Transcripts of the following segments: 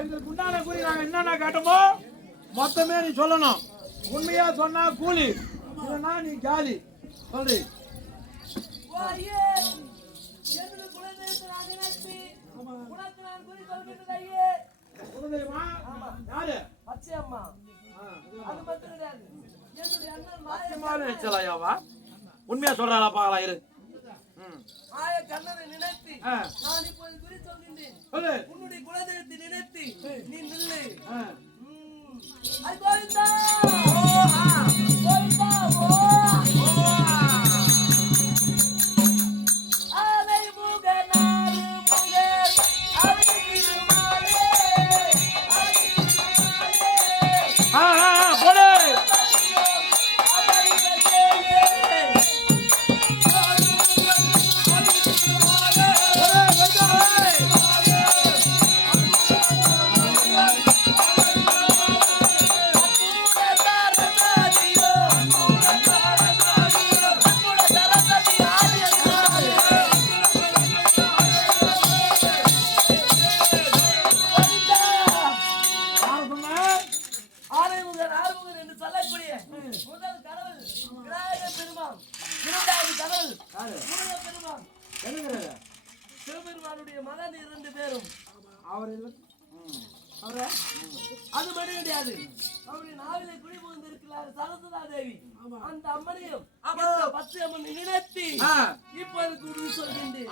எங்களுக்கு உண்டான கூலி நாங்க என்னென்ன கேட்டோமோ மொத்தமே நீ சொல்லணும். உண்மையா சொன்னா கூலி, இல்லைன்னா நீ ஜாலி. சொல்லு. உண்மையா சொல்றாளா பாக்கலாம் இரு. நினைத்து நான் இப்போது குறி சொல்கின்றேன். உன்னுடைய குலதெய்வத்தை நினைத்து நீ நில்லு. கோவிந்தா கோவிந்தா ஆலை முகனாரு முகர் அருகிருமாலே போடு. சிவபெருமானுடைய மகன் 2 பேரும் அது மட்டும் கிடையாது. அவருடைய நாவிலை குடி புகுந்திருக்கிறார் சரஸ்வதா தேவி. அந்த அம்மனையும் பச்சை அம்மன் நினைத்து இப்போது குரு சொல்கின்றேன்.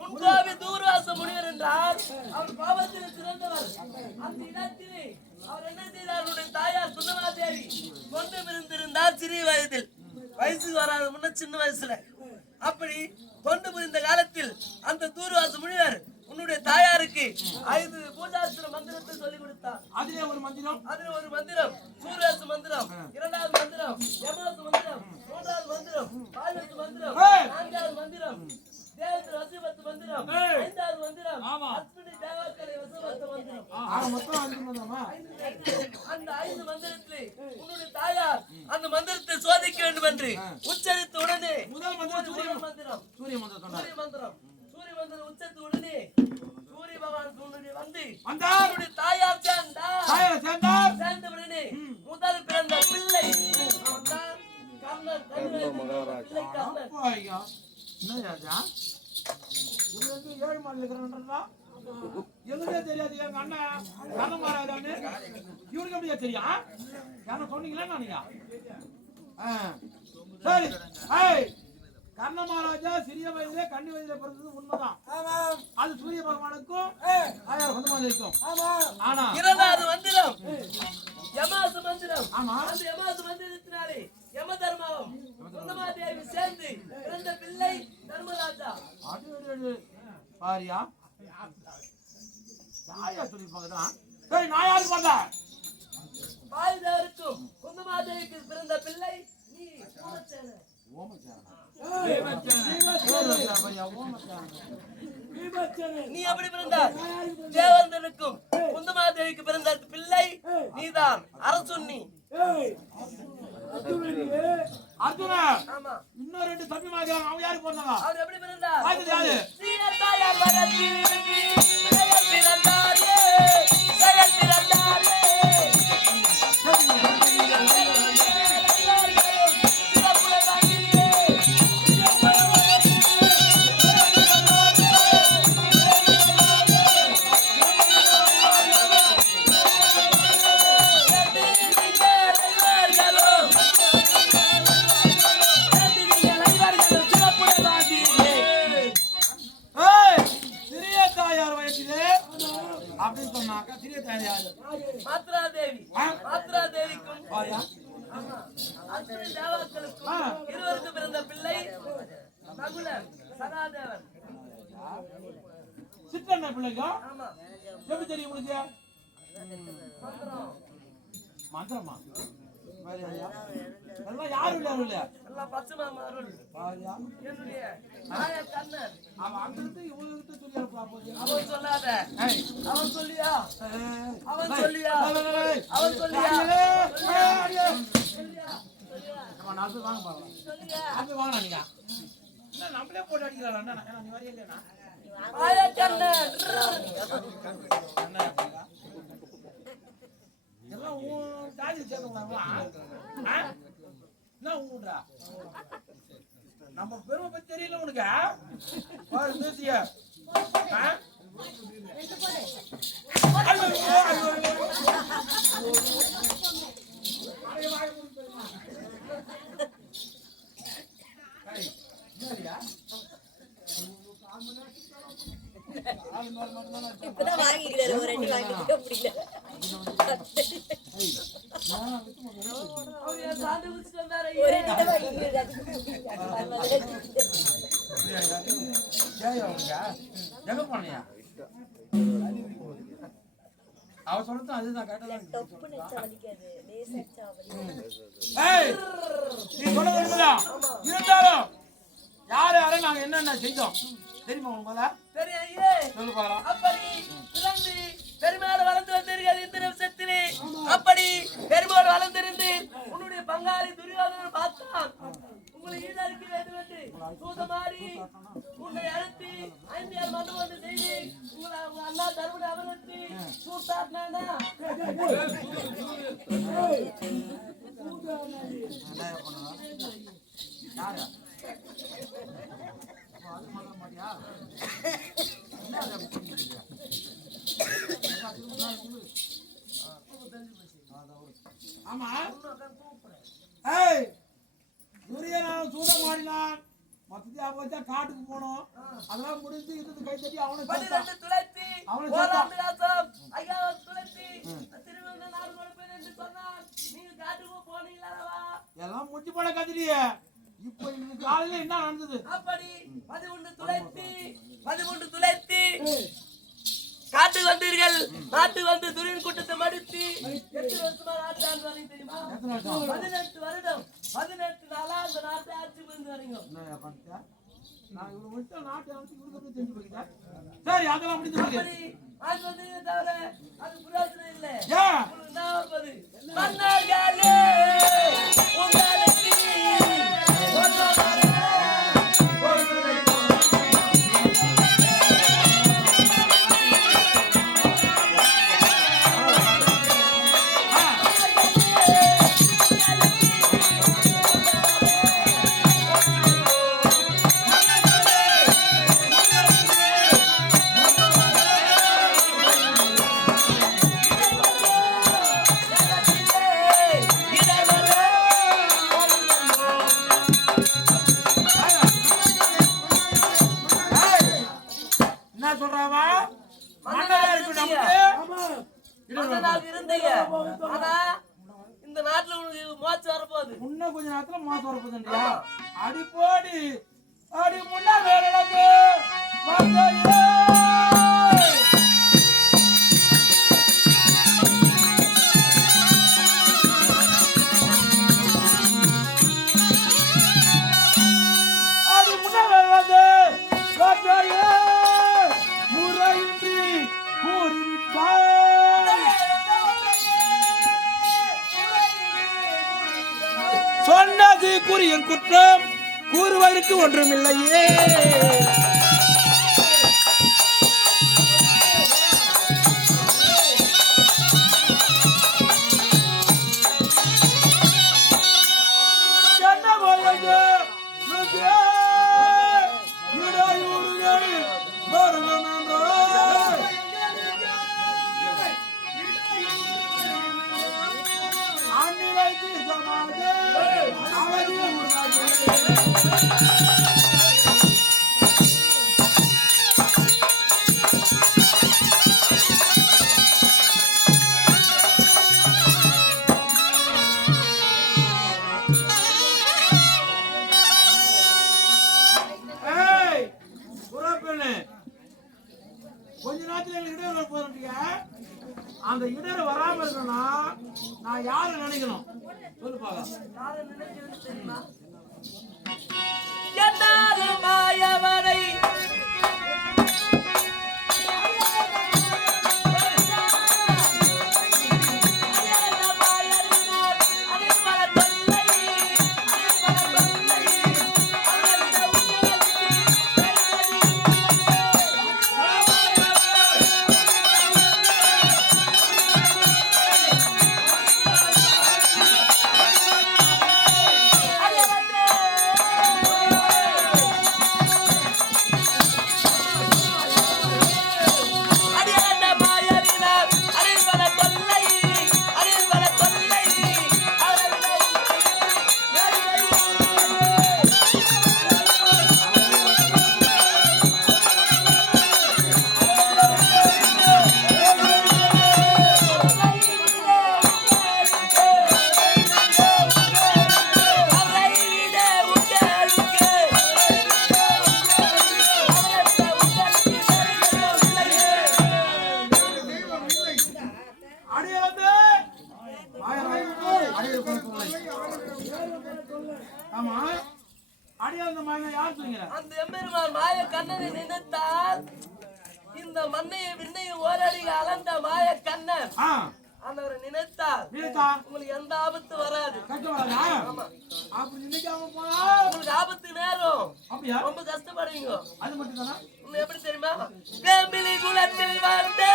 முன்கோபி தூர்வாச முனிவர் என்றால் அவர் பாவத்தில் சிறந்தவர். அந்த இடத்திலே அவர் என்ன செய்தார்? தாயார் சுந்தமாதேவி கொண்டு பிரிந்திருந்தார் சிறிய வயதில். வயசுக்கு வராத முன்ன சின்ன வயசுல. அப்படி கொண்டு புரிந்த காலத்தில் அந்த தூர்வாச முனிவர் உன்னுடைய தாயாருக்கு 5 பூஜாஸ்திர மந்திரத்தை சொல்லிக் கொடுத்தார். அதிலே ஒரு மந்திரம் சூர்யாச மந்திரம், 2வது மந்திரம் யமாச மந்திரம், 3வது மந்திரம் பாயச மந்திரம், 4வது மந்திரம் தேவத வசிவத் மந்திரம், 5வது மந்திரம் அஸ்வினி தேவக்கலை வசிவத் மந்திரம். மொத்தம் 5 மந்திரமா? அந்த 5 மந்திரத்திலே உன்னுடைய தாயார் அந்த மந்திரத்தை சோதிக்க வேண்டும் என்று உச்சரித்த உடனே முதல் மந்திரம் சூரிய மந்திரம் உச்சரித்த உடனே சூரிய பகவான் வந்து தாயார் சேர்ந்த உடனே முதல் பிறந்த பிள்ளை கர்ணன். ஏழு மாடல் இருக்கிறா எதுக்கே தெரியாது. எங்க அண்ணன் கண்ணமாராதான்னு இவருக்கு எப்படியா தெரியும்? யார சொன்னீங்களா? நானுங்க சரி. கர்ணமகாராஜா சிறிய வயதிலே கன்னி வயதிலே பிறந்தது உண்மைதான். அது சூரிய பகவானுக்கும் சொந்தமாதிக்கும். ஆனா 2வது மந்திரம் யமாச மந்திரம். அந்த யமாச மந்திரத்தினாலே யம தர்மம் சுந்தமாதேவி சேர்ந்து பிறந்த பிள்ளை தர்மராஜா. பாரியா தாயா சொல்லிருப்பாங்கதான். சரி, நான் யாருக்கு பார்த்தேன்? பாரிதாருக்கும் குந்தமாதேவிக்கு பிறந்த பிள்ளை நீ நீ எப்படி பிறந்தார்? தேவந்தனுக்கும் குந்தமாதேவிக்கு பிறந்த பிள்ளை நீதான் அரசுண்ணி. அர்ஜுனா இன்னும் 2 தம்பி மாதிரி அவன் யாருக்கு பிறந்தாங்க? அவர் எப்படி பிறந்தார்? யாரு? சீனத்தாயார் வரத்தில் பிறந்தாரே பிறந்தாரே. மாத்ரா தேவி ஆ? மாத்ரா தேவிக்கும் பாரியா? ஆமா அத்தனை தேவாக்களுக்கும் இருவருக்கும் பிறந்த பிள்ளை நகுலன் சகாதேவன். சித்தண்ண பிள்ளைக்கும் ஆமா எப்படி தெரியும் உங்களுக்கு? மந்திரம் மந்திரமா? பாரியா? எல்லாம் யாரும் இல்ல அருள். எல்லாம் பச்சை அருள். பாரியா? என்னுடைய நாய கண்ணன். அவன் அங்கிருந்து இவங்கிட்ட சொல்லி அனுப்புறா போது. அவன் சொல்லாத. ஏய். அவன் சொல்லியா? ஏய். அவன் சொல்லியா? ஏய். அவன் சொல்லியா? நம்ம நாலு பேர் வாங்க பாக்கலாம். நாலு பேர் வாங்கண்ணா நீங்க. என்ன நம்மளே போட்டு அடிக்கிறாரா அண்ணா? ஏன்னா நீ வரையே இல்லையா? நாய கண்ணன். என்ன பண்ணா? எல்லாம் உன் ஜாதி சேர்ந்தவங்களா? என்ன ஊன்றா? நம்ம பெருமை பத்தி தெரியல உனக்கு? பாரு பேசிய. இப்பதான் வாங்கிக்கிறாரு ஒரு அடி வாங்கிக்க முடியல அவன் என் சாந்து குடிச்சிட்டு வந்தாரு. ஒரு அடி தான் வாங்கிக்கிறாரு எங்க போனியா? அவ சொல்றது அதுதான் கேட்டதான். தப்பு நினைச்சா வலிக்காது லேசா வலிக்காது. ஏய், நீ சொல்றது உண்மைதான். இருந்தாலும் யாரு யாரும் நாங்க என்னென்ன செஞ்சோம் தெரியுமா உங்கள? சரி ஐயே சொல்லு பாக்கலாம். அப்படி பிறந்து பெருமையோடு வளர்ந்து வந்தீர்கள் இந்த நிமிஷத்திலே. அப்படி பெருமையோடு வளர்ந்திருந்து உன்னுடைய பங்காளி துரியோதனன் பார்த்தான். உங்களை ஈடறுக்க வேண்டும் என்று சூதமாடி உன்னை அழுத்தி 5 மண்டு வந்து செய்து உங்களை உங்க அண்ணா தருமனை அவலத்தி சூத்தாட்டினானா? யாரு? ஆமா. ஏய், துரியனான் சூதம் மாடினான். மொத்தத்தையா போச்சா காட்டுக்கு போனோம். அதெல்லாம் முடிஞ்சு இருந்து கை தட்டி அவனை 12 துளைத்தி அவனை ஓராம் விலாசம் ஐயாவது துளைத்தி திருவண்ண நாடு கொடுப்பேன் என்று சொன்னான். நீங்க காட்டுக்கு போனீங்களா? எல்லாம் முடிச்சு போன கதிரியே. இப்ப இன்னைக்கு காலையில என்ன நடந்தது? அப்படி 11 துளைத்தி காட்டு வந்தீர்கள். நாட்டு வந்து துரியின் கூட்டத்தை மடித்து 8 வருஷமா நாட்டு ஆண்டு வரீங்க தெரியுமா? 18 வருடம் 18 நாளா அந்த நாட்டை ஆட்சி புரிந்து வரீங்க. என்ன பண்ணிட்ட? நான் இவரு மட்டும் நாட்டு அமைச்சு இவருக்கு தெரிஞ்சு போயிட்டேன். சரி அதெல்லாம் முடிஞ்சு போகுது. அப்படி ஆண்டு வந்தீங்க தவிர அது பிரயோஜனம் இல்லை. ஏன்? உங்களுக்கு என்ன வருது? மன்னர்களே உங்களுக்கு என்ன சொல்றாவா? மன்னனாக மன்னனாக இருந்தீங்க. ஆனா இந்த நாட்டுல உங்களுக்கு மோட்சம் வரப்போகுது. இன்னும் கொஞ்ச நேரத்துல மாசம் வரப்போதுன்றியா? அடி போடி அடி முன்னா வேலைக்கு வந்தாயே. அடி முன்னா வேலைக்கு வந்தாயே. முறையின்றி கூறிவிட்டாய். சொன்னது குறியின் குற்றம் கூறுவதற்கு ஒன்றுமில்லையே. என்ன வயது மிகே இடையூறுகள் வருகின்றன. அந்நிலை தீர்த்தமாக அவதியை உண்டாக்குகிறது. வராம இருக்கணும்னா நான் யாரை நினைக்கணும் சொல்லு பாக்க. யாரை நினைக்கிறது தெரியுமா? என்னாலும் மாயவனை ஆமா அடியாந்த மாயன் யார் சொல்லுங்க? அந்த எம்பெருமான் மாய கண்ணனை நினைத்தால் இந்த மண்ணையை விண்ணையும் ஓரடி அளந்த மாய கண்ணன் அவரை நினைத்தால் உங்களுக்கு எந்த ஆபத்து வராது. ஆமா அப்படி நினைக்காம போனா உங்களுக்கு ஆபத்து நேரம் அப்படியா ரொம்ப கஷ்டப்படுவீங்க. அது மட்டும் தானா? உங்களுக்கு எப்படி தெரியுமா? வேம்பிலி குலத்தில் வந்தே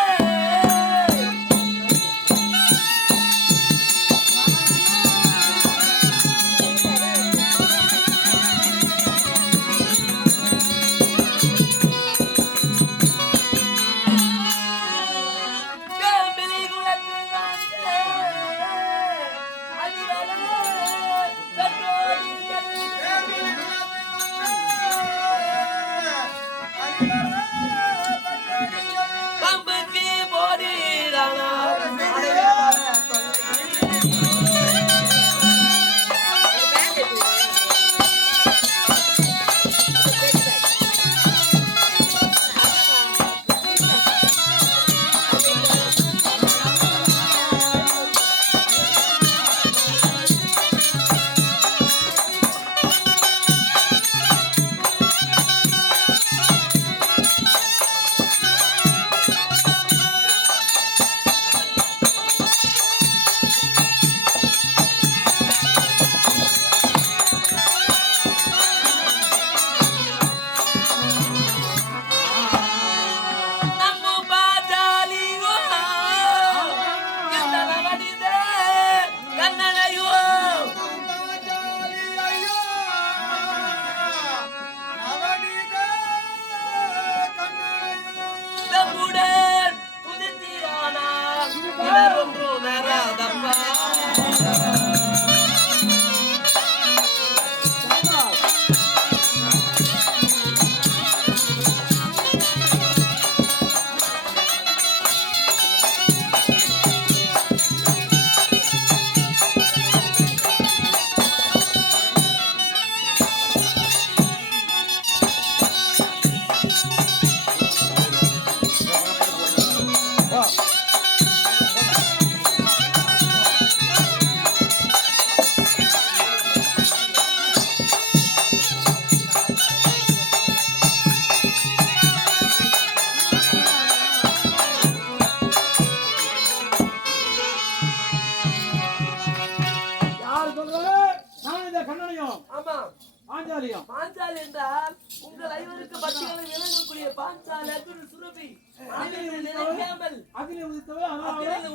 பாஞ்சாலி என்றால் உங்கள் ஐவருக்கு பக்திகளை விளங்கக்கூடிய பாஞ்சாலி அர்ஜுனன் சுரபி மனைவி நினைக்காமல் அகிலில்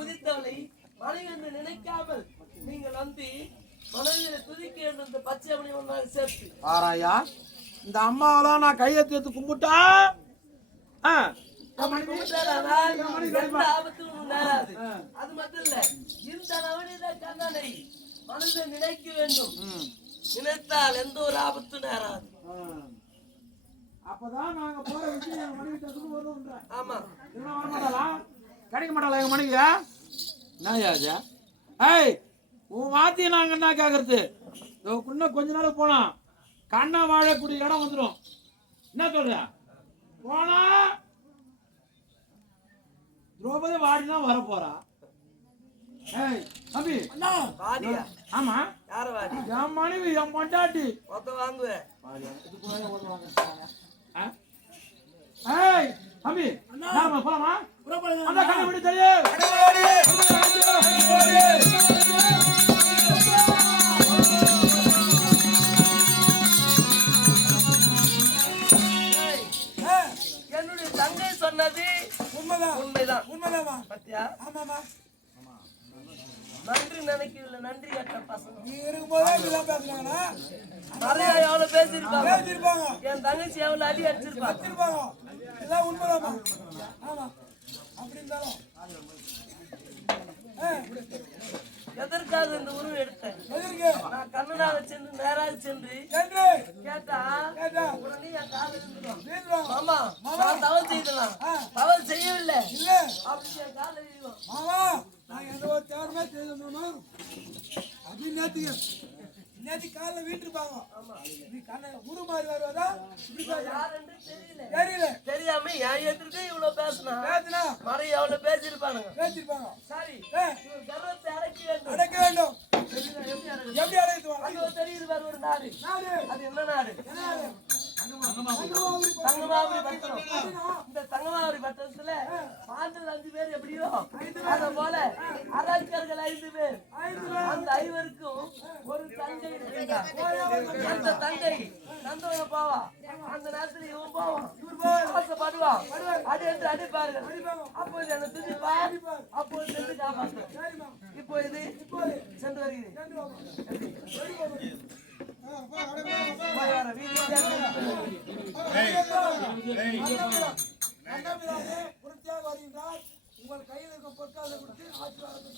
உதித்தவளை மனைவி என்று நினைக்காமல் நீங்கள் வந்து மனைவியை துதிக்க என்ற பச்சை மணி ஒன்றால் சேர்த்து ஆராயா இந்த அம்மாவெல்லாம் நான் கையெழுத்து எடுத்து கும்பிட்டா அது மட்டும் இல்ல இந்த நவநீத கண்ணனை மனதில் நினைக்க வேண்டும். நினைத்தால் எந்த ஒரு ஆபத்து நேராது. அப்பதான் நாங்க போற விஷயம் மனைவி. ஆமா கிடைக்க மாட்டாளா எங்க மனைவியா? என்னையா ஏய் உன் வாத்திய நாங்க என்ன கேக்குறது? இன்னும் கொஞ்ச நாள் போனா கண்ணா வாழக்கூடிய இடம் வந்துடும். என்ன சொல்ற? போனா திரௌபதி வாடினா வர போறா. ஏய் தம்பி வாடியா ஆமா யார வாடி என் மனைவி என் பொண்டாட்டி மொத்த வாங்குவேன் ஏய் தம்பி நாம போலாமா அந்த கண்ணை விட்டு தெரியும் என்னுடைய தங்கை சொன்னது உண்மைதான் பத்தியா நன்றி நினைக்கல நன்றி கட்ட பசங்க நிறைய எவ்வளவு பேசிருப்பாங்க என் தங்கச்சி எவ்வளவு அடி அடிச்சிருப்பாங்க எதற்காக இந்த உருவம் எடுத்தேன் நான் கண்ணனாக சென்று நேராக சென்று கேட்டா உடனே என் கால இருந்துடும் மாமா நான் தவறு செய்தலாம் தவறு செய்யவில்லை அப்படின்னு என் கால விழுவோம் நேற்று காலைல வீட்டுருப்பாங்க உருமாறி வருவதா யாருன்னு தெரியல தெரியல தெரியாம என் எதிர்க்கு இவ்வளவு பேசினா மறை எவ்வளவு பேசிருப்பானுங்க பேசிருப்பாங்க சரி இவர் கர்வத்தை அடக்க வேண்டும் அடக்க வேண்டும் எப்படி அடைத்துவாங்க அது தெரியுது பாரு ஒரு நாடு அது என்ன நாடு தங்கமாவரி பட்டணம் இந்த தங்கமாவரி பட்டணத்துல பாண்டது 5 பேர் எப்படியோ அத போல அரக்கர்கள் 5 பேர் அந்த 5 ஒரு தங்கை இருக்கின்றார் அந்த தங்கை நந்தவன போவா அந்த நேரத்துல இவன் போவான் ஆசைப்படுவான் அடி என்று அடிப்பார்கள் அப்போது என்ன துதிப்பா அப்போது சென்று காப்பாற்று இப்போ இது சென்று வருகிறேன் உங்கள் கையில் இருக்கும் பொற்காலை கொடுத்து ஆசீர்வாதம்